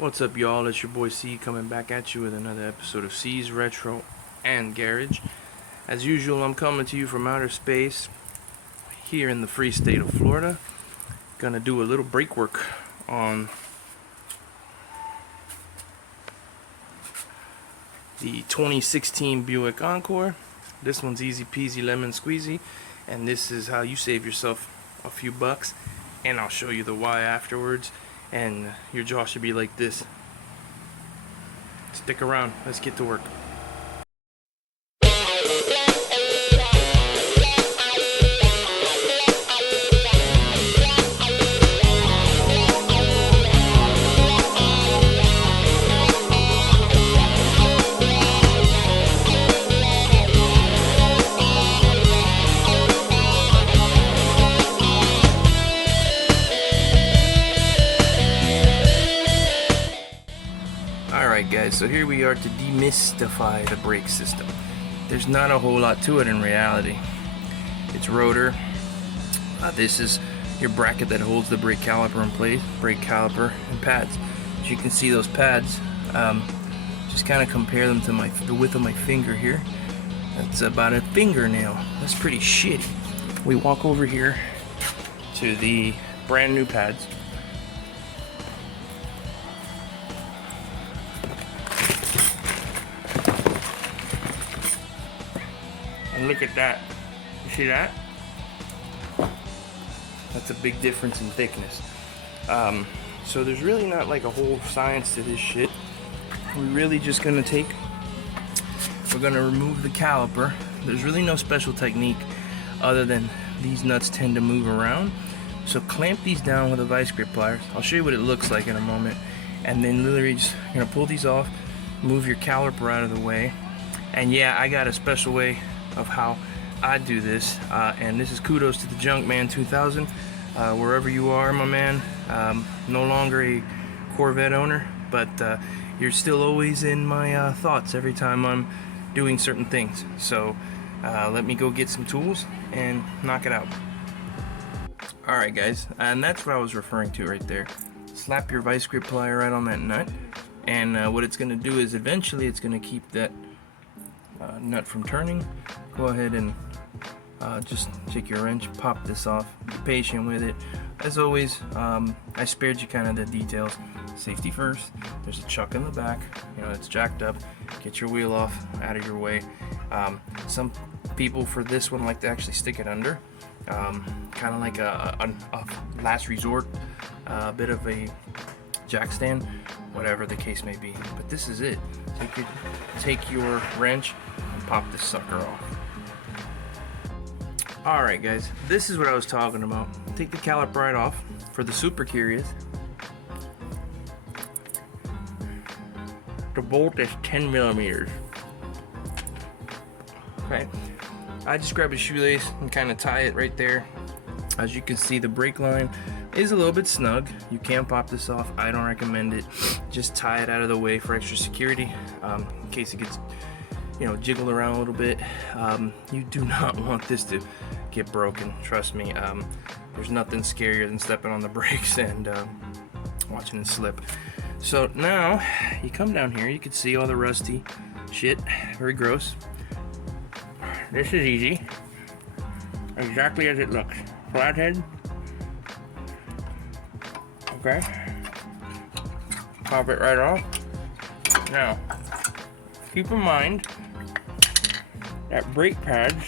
What's up, y'all? It's your boy C coming back at you with another episode of C's Retro and Garage. As usual, I'm coming to you from outer space here in the free state of Florida. Gonna do a little brake work on the 2016 Buick Encore. This one's easy peasy lemon squeezy, and this is how you save yourself a few bucks, and I'll show you the why afterwards. And your jaw should be like this. Stick around, let's get to work. Alright guys, so here we are to demystify the brake system. There's not a whole lot to it in reality. It's rotor. This is your bracket that holds the brake caliper in place, brake caliper and pads. As you can see, those pads, just kind of compare them to the width of my finger here. That's about a fingernail. That's pretty shitty. We walk over here to the brand new pads. And look at that. You see that? That's a big difference in thickness. So there's really not like a whole science to this shit. We're really just gonna we're gonna remove the caliper. There's really no special technique other than these nuts tend to move around. So clamp these down with a vice grip pliers. I'll show you what it looks like in a moment. And then literally just gonna pull these off, move your caliper out of the way. And yeah, I got a special way of how I do this, and this is kudos to the Junkman 2000. Wherever you are, my man, no longer a Corvette owner, but you're still always in my thoughts every time I'm doing certain things. So let me go get some tools and knock it out. Alright guys, and that's what I was referring to right there. Slap your vice grip plier right on that nut, and what it's going to do is eventually it's going to keep that nut from turning. Go ahead and just take your wrench, pop this off, be patient with it. As always, I spared you kind of the details. Safety first. There's a chuck in the back, you know, it's jacked up. Get your wheel off, out of your way. Some people for this one like to actually stick it under, kind of like a last resort, a bit of a jack stand, whatever the case may be. But this is it. Take your wrench and pop this sucker off. Alright guys, this is what I was talking about. Take the caliper right off. For the super curious, the bolt is 10 millimeters. Okay, I just grab a shoelace and kind of tie it right there. As you can see, the brake line is a little bit snug. You can pop this off. I don't recommend it. Just tie it out of the way for extra security, in case it gets, you know, jiggled around a little bit. You do not want this to get broken. Trust me. There's nothing scarier than stepping on the brakes and watching it slip. So now you come down here. You can see all the rusty shit. Very gross. This is easy. Exactly as it looks. Flathead. Okay. Pop it right off. Now, keep in mind that brake pads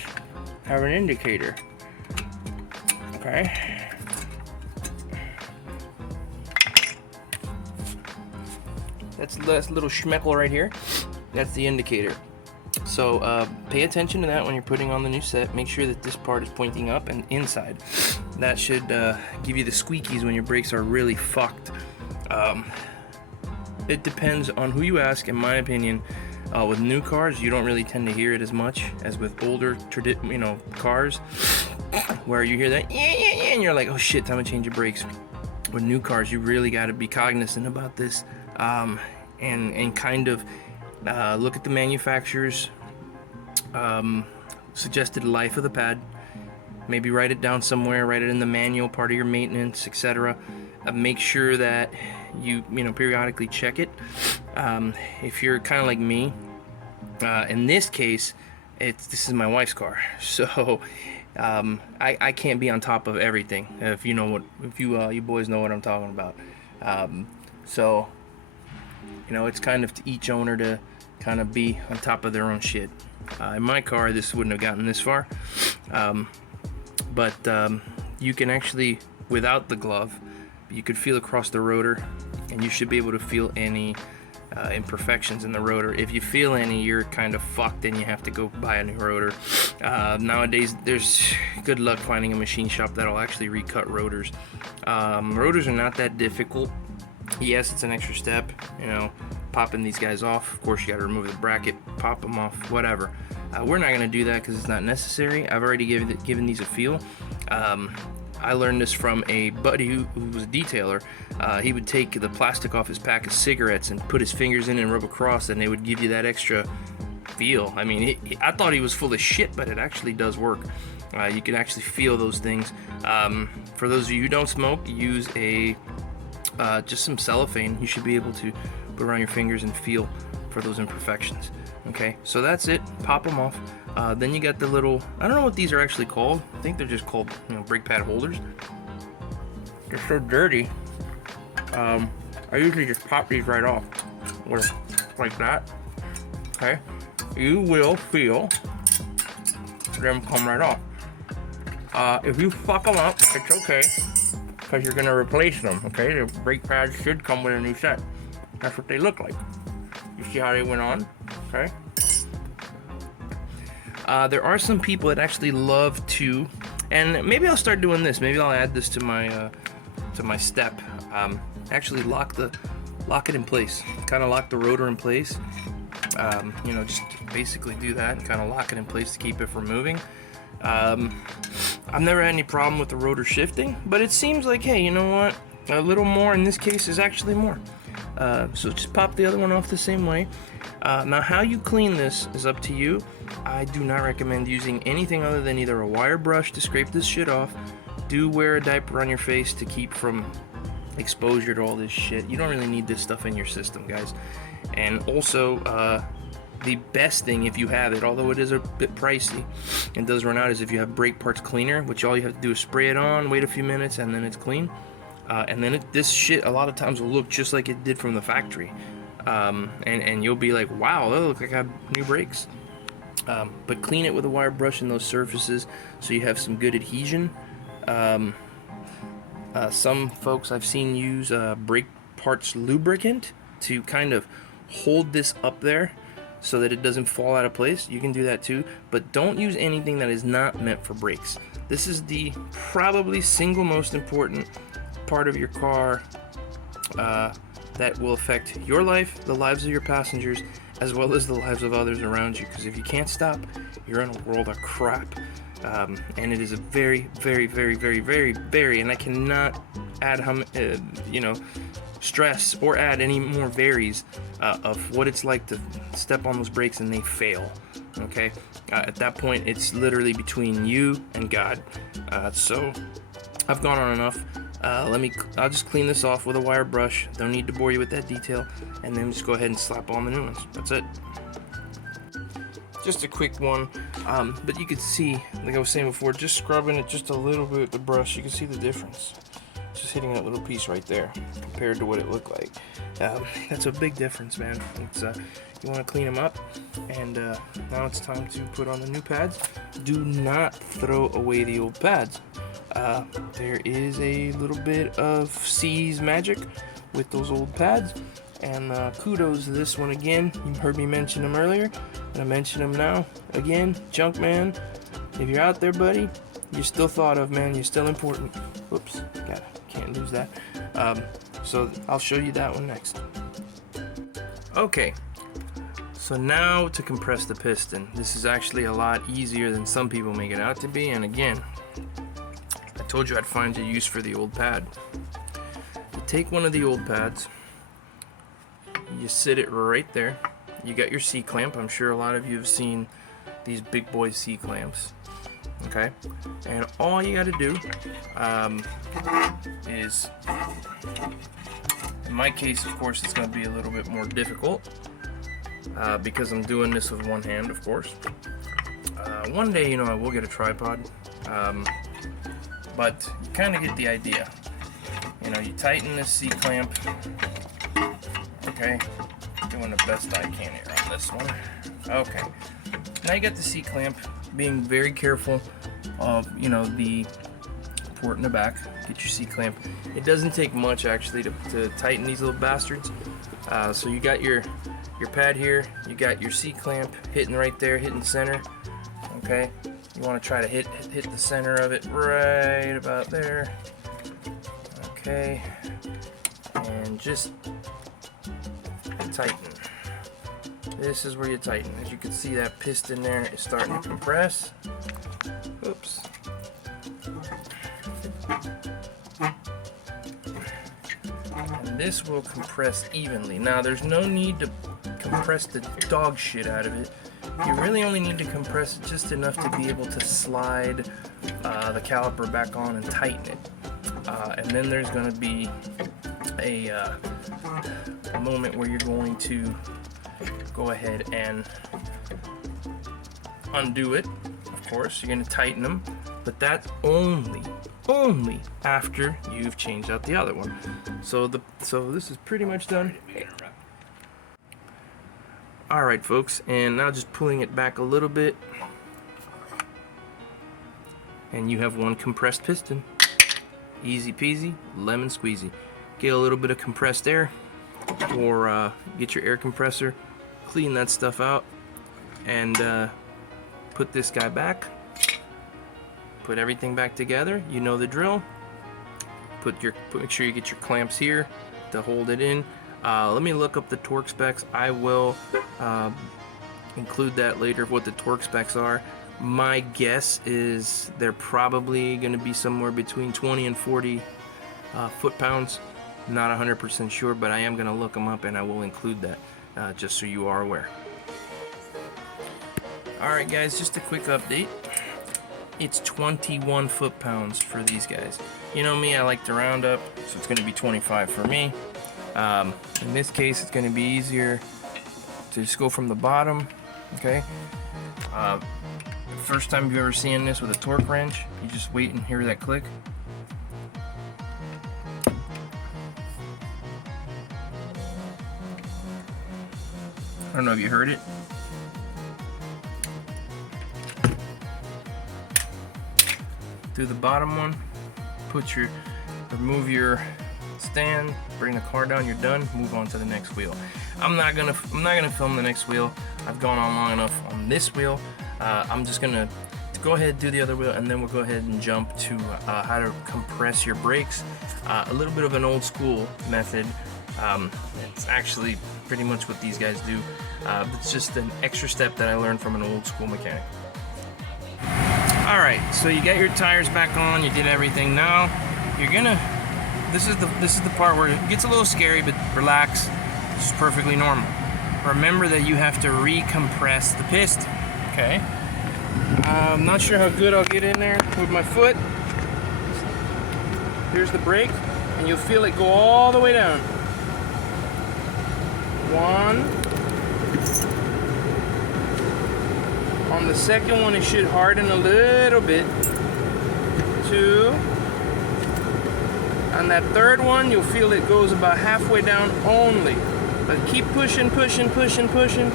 have an indicator. Okay. That's this little schmeckle right here. That's the indicator. So pay attention to that when you're putting on the new set. Make sure that this part is pointing up and inside. That should give you the squeakies when your brakes are really fucked. It depends on who you ask. In my opinion, with new cars, you don't really tend to hear it as much as with older, cars, where you hear that and you're like, oh shit, time to change your brakes. With new cars, you really got to be cognizant about this, and kind of look at the manufacturer's suggested life of the pad. Maybe write it down somewhere, write it in the manual, part of your maintenance, etc. make sure that you know, periodically check it. If you're kind of like me, in this case, this is my wife's car, so I can't be on top of everything. If you know what, if you boys know what I'm talking about. So you know, it's kind of to each owner to kind of be on top of their own shit. In my car, this wouldn't have gotten this far, but you can actually, without the glove, you could feel across the rotor, and you should be able to feel any imperfections in the rotor. If you feel any, you're kind of fucked and you have to go buy a new rotor. Nowadays, there's good luck finding a machine shop that'll actually recut rotors. Rotors are not that difficult. Yes, it's an extra step, you know, popping these guys off. Of course, you got to remove the bracket, pop them off, whatever. We're not going to do that because it's not necessary. I've already given these a feel. I learned this from a buddy who was a detailer. He would take the plastic off his pack of cigarettes and put his fingers in and rub across, and they would give you that extra feel. I mean, I thought he was full of shit, but it actually does work. You can actually feel those things. For those of you who don't smoke, use just some cellophane. You should be able to put around your fingers and feel for those imperfections. Okay, so that's it. Pop them off. Then you got the little, I don't know what these are actually called. I think they're just called, you know, brake pad holders. They're so dirty. I usually just pop these right off with like that. Okay, you will feel them come right off. If you fuck them up, it's okay, because you're gonna replace them. Okay, the brake pads should come with a new set. That's what they look like. You see how they went on? Okay. There are some people that actually love to, and maybe I'll start doing this. Maybe I'll add this to my step. Actually lock it in place. Kind of lock the rotor in place. You know, just basically do that and kind of lock it in place to keep it from moving. I've never had any problem with the rotor shifting, but it seems like, hey, you know what? A little more in this case is actually more. So just pop the other one off the same way. Now, how you clean this is up to you. I do not recommend using anything other than either a wire brush to scrape this shit off. Do wear a diaper on your face to keep from exposure to all this shit. You don't really need this stuff in your system, guys. And also, the best thing, if you have it, although it is a bit pricey and does run out, is if you have brake parts cleaner, which all you have to do is spray it on, wait a few minutes, and then it's clean. And then this shit a lot of times will look just like it did from the factory. And you'll be like, wow, that looks like I have new brakes. But clean it with a wire brush in those surfaces so you have some good adhesion. Some folks I've seen use brake parts lubricant to kind of hold this up there so that it doesn't fall out of place. You can do that too, but don't use anything that is not meant for brakes. This is the probably single most important part of your car that will affect your life, the lives of your passengers, as well as the lives of others around you. Because if you can't stop, you're in a world of crap. And it is a very, very, very, very, very, very, and I cannot add stress or add any more varies of what it's like to step on those brakes and they fail. Okay, at that point it's literally between you and God. So I've gone on enough. I'll just clean this off with a wire brush. Don't need to bore you with that detail, and then just go ahead and slap on the new ones. That's it. Just a quick one, but you could see, like I was saying before, just scrubbing it just a little bit with the brush, you can see the difference. Just hitting that little piece right there compared to what it looked like. That's a big difference, man. It's you want to clean them up, and now it's time to put on the new pads. Do not throw away the old pads. There is a little bit of C's magic with those old pads, and kudos to this one again. You heard me mention them earlier, and I mention them now again. Junkman, if you're out there, buddy, you're still thought of, man. You're still important. Whoops, can't lose that. So I'll show you that one next. Okay, so now to compress the piston. This is actually a lot easier than some people make it out to be, and again, I told you I'd find a use for the old pad. You take one of the old pads, you sit it right there. You got your C-clamp. I'm sure a lot of you have seen these big boy C-clamps. okay? And all you got to do is, in my case, of course, it's going to be a little bit more difficult because I'm doing this with one hand, of course. One day, you know, I will get a tripod, but you kind of get the idea. You know, you tighten this C-clamp, okay? Doing the best I can here on this one. Okay, now you got the C-clamp, being very careful of, you know, the port in the back. Get your C-clamp. It doesn't take much actually to tighten these little bastards. So you got your pad here, you got your C-clamp hitting right there, hitting center. Okay, you want to try to hit the center of it right about there. Okay, and just tighten. This is where you tighten. As you can see, that piston there is starting to compress. Oops. And this will compress evenly. Now, there's no need to compress the dog shit out of it. You really only need to compress it just enough to be able to slide the caliper back on and tighten it. And then there's going to be a moment where you're going to go ahead and undo it. Of course, you're going to tighten them, but that's only after you've changed out the other one. So this is pretty much done. Alright folks, and now just pulling it back a little bit, and you have one compressed piston. Easy peasy, lemon squeezy. Get a little bit of compressed air, or get your air compressor, clean that stuff out, and put this guy back. Put everything back together. You know the drill. Make sure you get your clamps here to hold it in. Let me look up the torque specs. I will include that later, what the torque specs are. My guess is they're probably going to be somewhere between 20 and 40 foot-pounds. Not 100% sure, but I am going to look them up and I will include that just so you are aware. Alright guys, just a quick update. It's 21 foot-pounds for these guys. You know me, I like to round up, so it's going to be 25 for me. In this case, it's going to be easier to just go from the bottom, okay? First time you've ever seen this with a torque wrench, you just wait and hear that click. I don't know if you heard it. Do the bottom one, remove your stand, bring the car down, you're done, move on to the next wheel. I'm not gonna film the next wheel. I've gone on long enough on this wheel. I'm just gonna go ahead and do the other wheel, and then we'll go ahead and jump to how to compress your brakes. A little bit of an old school method. It's actually pretty much what these guys do. It's just an extra step that I learned from an old school mechanic. Alright, so you got your tires back on, you did everything. Now you're gonna, this is the part where it gets a little scary, but relax. It's perfectly normal. Remember that you have to recompress the piston. Okay. I'm not sure how good I'll get in there with my foot. Here's the brake, and you'll feel it go all the way down. 1. On the second one, it should harden a little bit. 2. On that third one, you'll feel it goes about halfway down only. But keep pushing, pushing, pushing, pushing.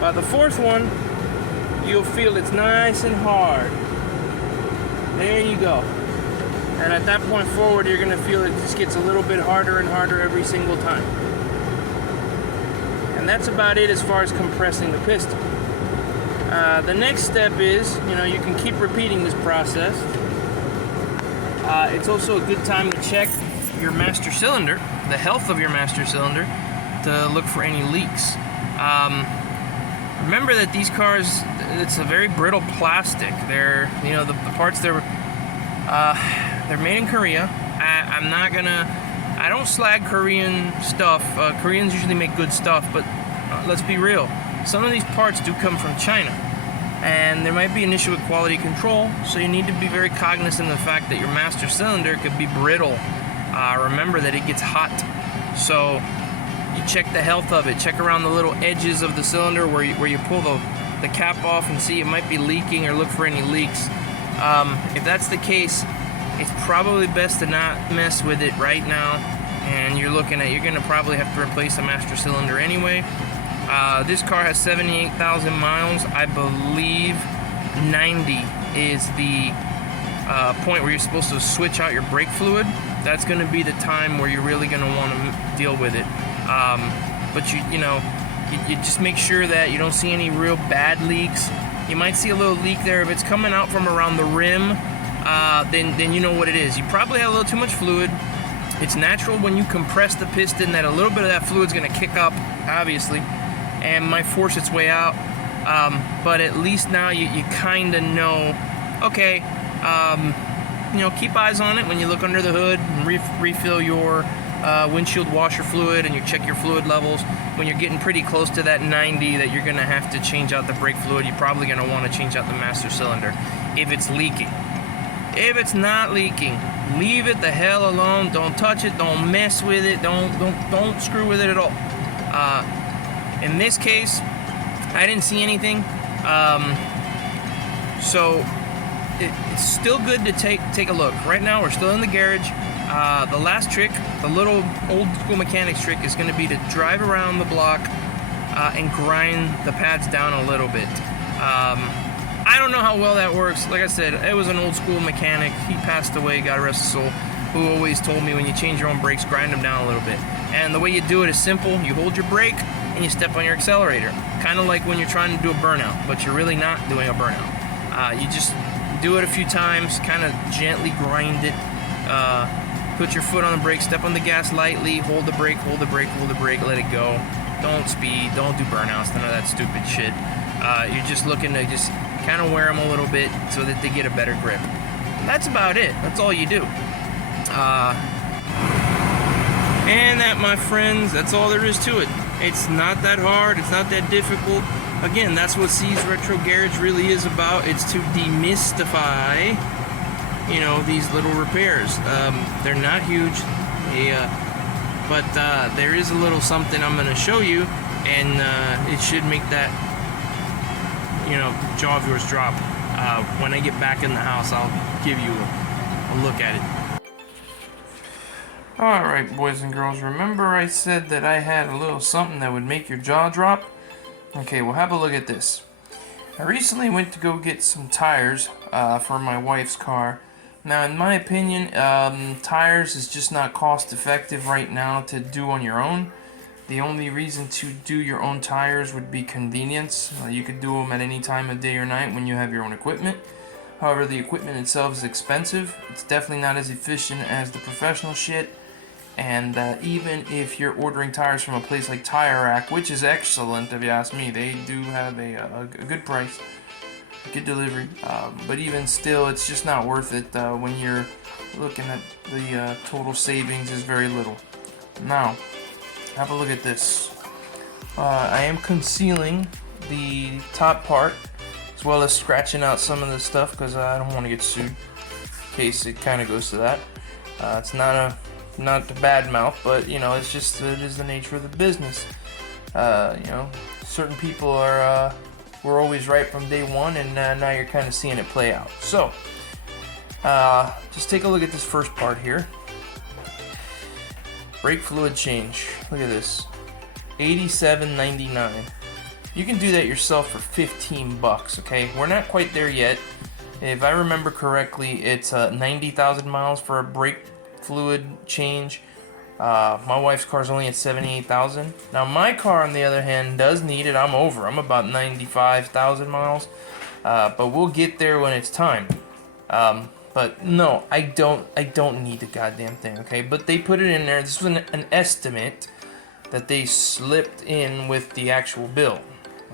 By the fourth one, you'll feel it's nice and hard. There you go. And at that point forward, you're gonna feel it just gets a little bit harder and harder every single time. And that's about it as far as compressing the piston. The next step is, you can keep repeating this process. It's also a good time to check your master cylinder, the health of your master cylinder, to look for any leaks. Remember that these cars, it's a very brittle plastic. They're, the parts they're made in Korea. I don't slag Korean stuff. Koreans usually make good stuff, but let's be real. Some of these parts do come from China. and there might be an issue with quality control, so you need to be very cognizant of the fact that your master cylinder could be brittle. Remember that it gets hot, so you check the health of it. Check around the little edges of the cylinder where you pull the cap off and see it might be leaking, or look for any leaks. If that's the case, it's probably best to not mess with it right now, and you're gonna probably have to replace the master cylinder anyway. This car has 78,000 miles. I believe 90 is the point where you're supposed to switch out your brake fluid. That's going to be the time where you're really going to want to deal with it. But you just make sure that you don't see any real bad leaks. You might see a little leak there. If it's coming out from around the rim, then you know what it is. You probably have a little too much fluid. It's natural when you compress the piston that a little bit of that fluid's going to kick up, obviously, and might force its way out. But at least now you kind of know, okay, keep eyes on it when you look under the hood and refill your windshield washer fluid, and you check your fluid levels. When you're getting pretty close to that 90 that you're going to have to change out the brake fluid, you're probably going to want to change out the master cylinder if it's leaking. If it's not leaking, leave it the hell alone. Don't touch it. Don't mess with it. Don't screw with it at all. In this case, I didn't see anything. So it's still good to take a look. Right now, we're still in the garage. The last trick, the little old school mechanics trick, is going to be to drive around the block and grind the pads down a little bit. I don't know how well that works. Like I said, it was an old school mechanic. He passed away, God rest his soul, who always told me when you change your own brakes, grind them down a little bit. And the way you do it is simple. You hold your brake and you step on your accelerator. Kind of like when you're trying to do a burnout, but you're really not doing a burnout. You just do it a few times, kind of gently grind it. Put your foot on the brake, step on the gas lightly, hold the brake, hold the brake, hold the brake, let it go. Don't speed, don't do burnouts, none of that stupid shit. You're just looking to just kind of wear them a little bit so that they get a better grip. That's about it. That's all you do. And that, my friends, that's all there is to it. It's not that hard. It's not that difficult. Again, that's what C's Retro Garage really is about. It's to demystify, these little repairs. They're not huge, but there is a little something I'm going to show you, and it should make that jaw of yours drop. When I get back in the house, I'll give you a look at it. Alright, boys and girls, remember I said that I had a little something that would make your jaw drop? Okay, well, have a look at this. I recently went to go get some tires for my wife's car. Now, in my opinion, tires is just not cost effective right now to do on your own. The only reason to do your own tires would be convenience. You could do them at any time of day or night when you have your own equipment. However, the equipment itself is expensive. It's definitely not as efficient as the professional shit. And even if you're ordering tires from a place like Tire Rack, which is excellent if you ask me, they do have a good price, good delivery. But even still, it's just not worth it when you're looking at the total savings is very little. Now, have a look at this. I am concealing the top part as well as scratching out some of the stuff because I don't want to get sued in case it kind of goes to that. It's not to bad mouth, but it's just it is the nature of the business. Certain people were always right from day one, and now you're kind of seeing it play out. So just take a look at this first part here. Brake fluid change. Look at this, $87.99. You can do that yourself for $15. Okay, we're not quite there yet. If I remember correctly, it's 90,000 miles for a brake fluid change. My wife's car's only at 78,000. Now my car, on the other hand, does need it. I'm about 95,000 miles. But we'll get there when it's time. But no, I don't need the goddamn thing, okay? But they put it in there. This was an estimate that they slipped in with the actual bill,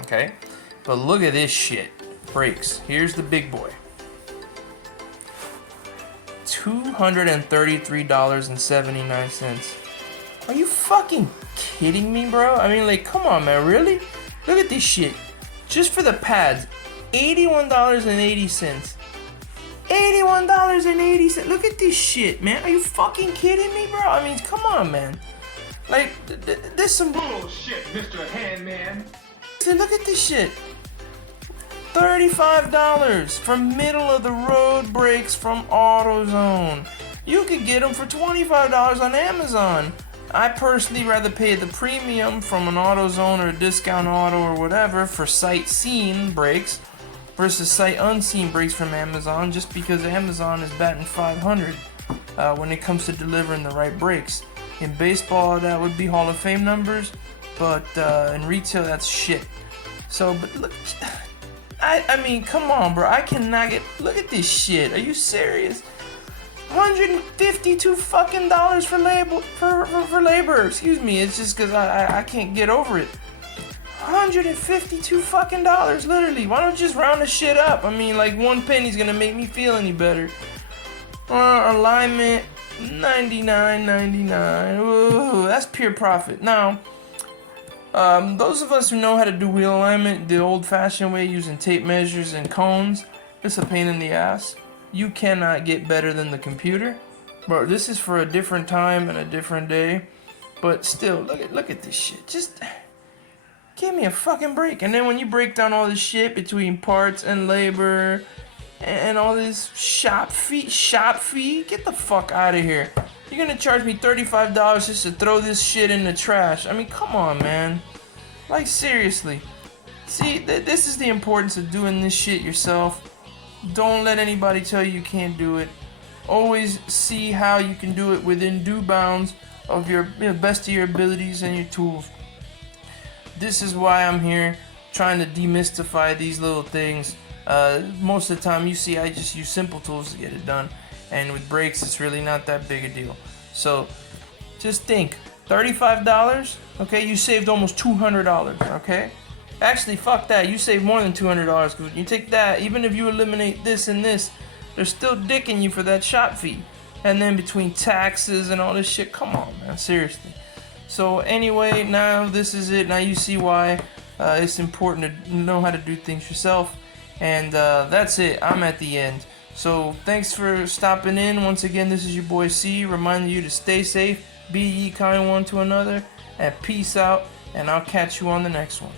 okay? But look at this shit. Brakes. Here's the big boy. $233.79. Are you fucking kidding me, bro? I mean, like, come on, man, really? Look at this shit. Just for the pads, $81.80. $81.80. Look at this shit, man. Are you fucking kidding me, bro? I mean, come on, man. Like, this some bullshit, Mr. Handman. Look at this shit. $35 for middle of the road brakes from AutoZone. You could get them for $25 on Amazon. I personally rather pay the premium from an AutoZone or a Discount Auto or whatever for sight seen brakes versus sight unseen brakes from Amazon, just because Amazon is batting 500 when it comes to delivering the right brakes. In baseball, that would be Hall of Fame numbers, but in retail, that's shit. So, but look, I mean, come on, bro. I cannot get. Look at this shit. Are you serious? $152 fucking dollars for labor. Excuse me. It's just because I can't get over it. $152 fucking dollars, literally. Why don't you just round the shit up? I mean, like, 1 penny's gonna make me feel any better. Alignment, $99.99. Ooh, that's pure profit. Now, those of us who know how to do wheel alignment the old-fashioned way, using tape measures and cones, it's a pain in the ass. You cannot get better than the computer. Bro, this is for a different time and a different day. But still, look at this shit. Just give me a fucking break. And then when you break down all this shit between parts and labor and all this shop fee, get the fuck out of here. You're gonna charge me $35 just to throw this shit in the trash. I mean, come on, man. Like, seriously. See, this is the importance of doing this shit yourself. Don't let anybody tell you can't do it. Always see how you can do it within due bounds of your best of your abilities and your tools. This is why I'm here, trying to demystify these little things. Most of the time, you see, I just use simple tools to get it done. And with brakes, it's really not that big a deal. So, just think, $35, okay? You saved almost $200, okay? Actually, fuck that. You save more than $200, because when you take that, even if you eliminate this and this, they're still dicking you for that shop fee. And then between taxes and all this shit, come on, man, seriously. So anyway, now this is it. Now you see why it's important to know how to do things yourself. And that's it. I'm at the end. So thanks for stopping in. Once again, this is your boy C, reminding you to stay safe, be ye kind one to another, and peace out. And I'll catch you on the next one.